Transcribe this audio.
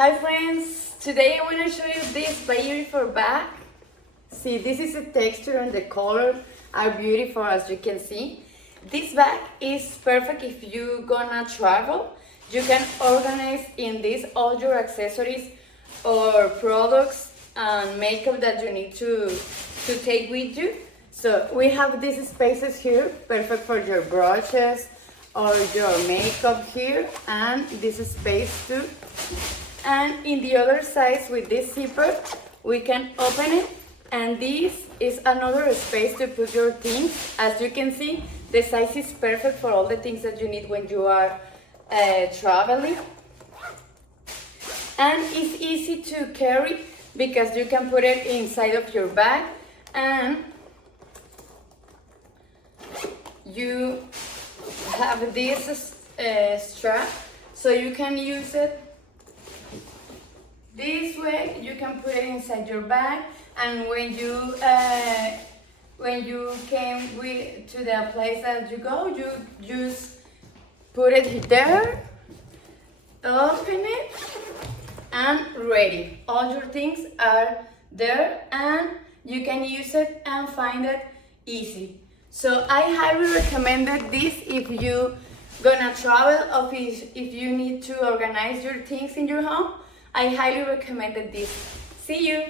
Hi friends, today I want to show you this beautiful bag. See, this is the texture and the color are beautiful as you can see. This bag is perfect if you gonna travel. You can organize in this all your accessories or products and makeup that you need to take with you. So we have these spaces here, perfect for your brushes or your makeup here, and this space too. And in the other side with this zipper, we can open it, and this is another space to put your things. As you can see, the size is perfect for all the things that you need when you are traveling. And it's easy to carry because you can put it inside of your bag, and you have this strap, so you can use it this way. You can put it inside your bag, and when you came to the place that you go, you just put it there, open it, and ready. All your things are there, and you can use it and find it easy. So I highly recommend this if you gonna travel or if you need to organize your things in your home. I highly recommend this. See you!